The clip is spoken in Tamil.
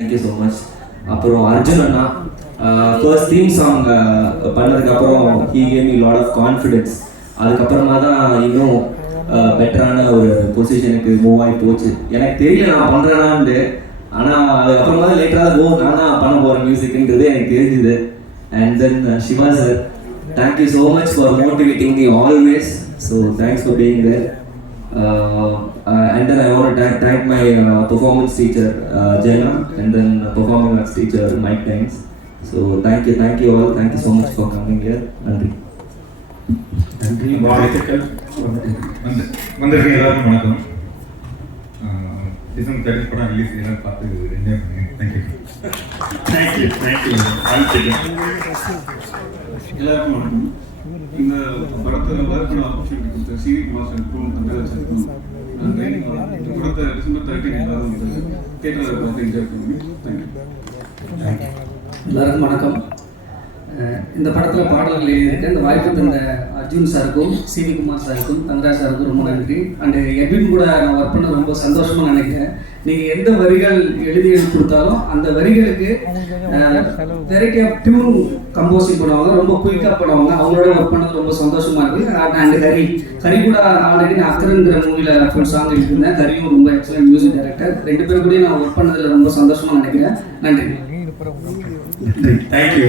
Thank you so much. அப்புறம் அர்ஜுன் அண்ணா ஃபர்ஸ்ட் தீம் சாங் பண்ணதுக்கப்புறம் he gave me lot of confidence. அதுக்கப்புறமா தான் இன்னும் பெட்டரான ஒரு பொசிஷனுக்கு மூவ் ஆகி போச்சு. எனக்கு தெரியல நான் பண்ணுறேனான்ட்டு, ஆனால் அதுக்கப்புறமா தான் லேட்டராக நான் தான் பண்ண போகிறேன் மியூசிக்ன்றது எனக்கு தெரிஞ்சுது. And then Siva sir, thank you so much for motivating me always. So thanks for being there. And then I want to thank my performance teacher Jaina, and then performing arts teacher Mike Thanks. So thank you all, thank you so much for coming here. நன்றி. வாழ்த்துக்கள். வந்திருக்க எல்லாருக்கும் வணக்கம். டிசம்பர் 30 படம் ரிலீஸ் எல்லாம் பார்த்து என்ஜாய் பண்ணுங்க. தேங்க்யூ. வாழ்த்துக்கள். எல்லாருக்கும் வணக்கம். இந்த படத்தை எல்லாருக்கும் ஆப்பர்ச்சுனிட்டி கொடுத்த சிவி மாஸ்டருக்கும் தங்கராஜருக்கும் நன்றி. இந்த படத்தை டிசம்பர் 30 எல்லாரும் தியேட்டரில் பார்த்து என்ஜாய் பண்ணுங்க. தேங்க்யூ. எல்லாருக்கும் வணக்கம். இந்த படத்தில் பாடல்கள் எழுதியிருக்கேன். இந்த வாய்ப்பு தந்த அர்ஜுன் சாருக்கும் சிவி குமார் சாருக்கும் தங்கராஜ் சாருக்கும் ரொம்ப நன்றி. அண்டு எட்வின் கூட நான் ஒர்க் பண்ண ரொம்ப சந்தோஷமாக நினைக்கிறேன். நீங்கள் எந்த வரிகள் எழுதி கொடுத்தாலும் அந்த வரிகளுக்கு வெரைட்டி ஆஃப் டியூன் கம்போசிங் பண்ணுவாங்க, ரொம்ப குயிக்காக பண்ணுவாங்க. அவங்களோட ஒர்க் பண்ணது ரொம்ப சந்தோஷமாக இருக்குது. அண்டு ஹரி கூட ஆல்ரெடி நான் அக்கரங்கிற மூவியில் ஃபுல் சாங் எழுதியிருந்தேன். ஹரியும் ரொம்ப எக்ஸலன்ட் மியூசிக் டைரக்டர். ரெண்டு பேரும் கூட நான் ஒர்க் பண்ணதில் ரொம்ப சந்தோஷமாக நினைக்கிறேன். நன்றி. தேங்க்யூ.